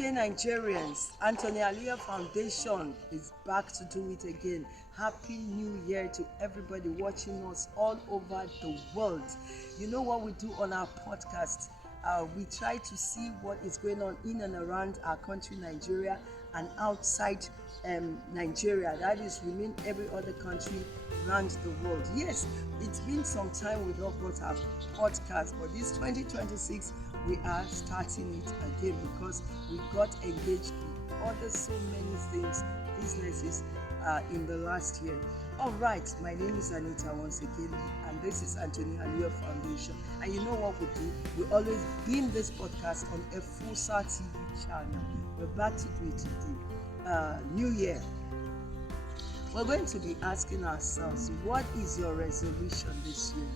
Okay, Nigerians, Anthony Aluya Foundation is back to do it again. Happy New Year to everybody watching us all over the world. You know what we do on our podcast? We try to see what is going on in and around our country, Nigeria, and outside Nigeria. That is, we mean every other country around the world. Yes, it's been some time we've not brought our podcast, but this 2026 we are starting it again because we got engaged in other so many things, businesses in the last year. All right, my name is Anita once again, and this is Anthony Aluya Foundation. And you know what we do? We always beam this podcast on a Fusa TV channel. We're back to do it today. New Year. We're going to be asking ourselves, what is your resolution this year?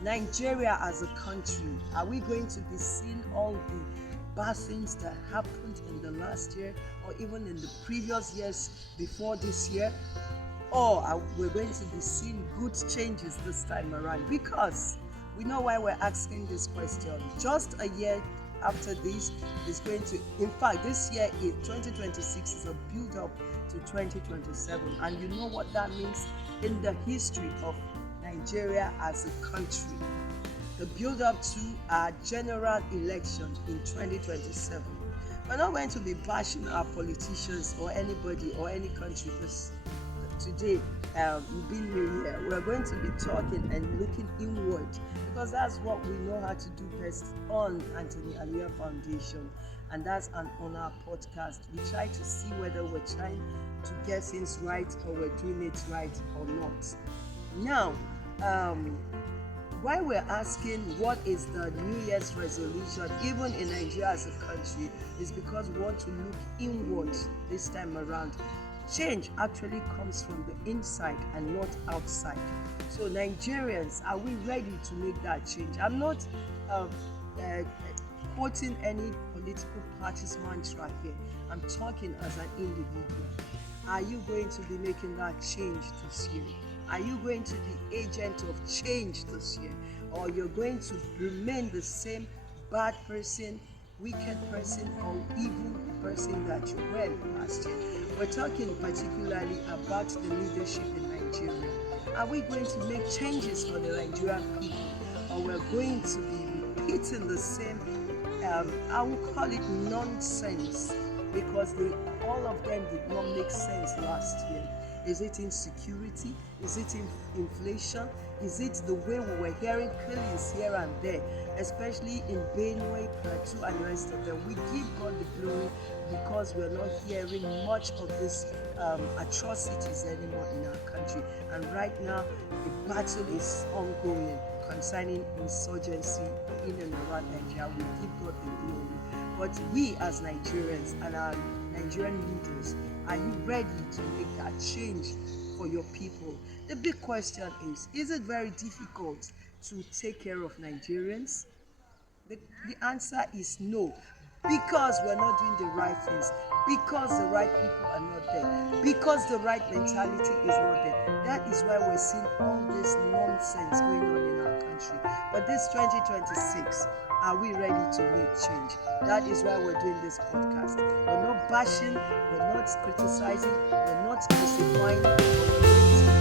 Nigeria as a country, are we going to be seeing all the bad things that happened in the last year or even in the previous years before this year? Or are we going to be seeing good changes this time around? Because we know why we're asking this question. Just a year after this is going to, in fact, this year is 2026 is a build-up to 2027. And you know what that means in the history of Nigeria as a country. The build-up to our general election in 2027. We're not going to be bashing our politicians or anybody or any country this today. Being New Year, we're going to be talking and looking inward because that's what we know how to do best on Anthony Aluya Foundation, and that's on our podcast. We try to see whether we're trying to get things right or we're doing it right or not. Now, why we're asking what is the New Year's resolution, even in Nigeria as a country, is because we want to look inward this time around. Change actually comes from the inside and not outside. So Nigerians, are we ready to make that change? I'm not quoting any political party's mantra here. I'm talking as an individual. Are you going to be making that change this year? Are you going to be agent of change this year? Or you're going to remain the same bad person, wicked person, or evil person that you were last year? We're talking particularly about the leadership in Nigeria. Are we going to make changes for the Nigerian people? Or we're going to be repeating the same, I will call it nonsense, because all of them did not make sense last year. Is it insecurity? Is it inflation? Is it the way we were hearing killings here and there, especially in Benue, Plateau, and the rest of them? We give God the glory because we're not hearing much of these atrocities anymore in our country. And right now, the battle is ongoing concerning insurgency in and around Nigeria. We give God the glory. But we as Nigerians and our Nigerian leaders, are you ready to make that change for your people? The big question is it very difficult to take care of Nigerians? The answer is no, because we're not doing the right things, because the right people are not there, because the right mentality is not there. That is why we're seeing all this nonsense going on in our country. But this 2026, are we ready to make change? That is why we're doing this podcast. We're not bashing, we're not criticizing, we're not crucifying, but we're going to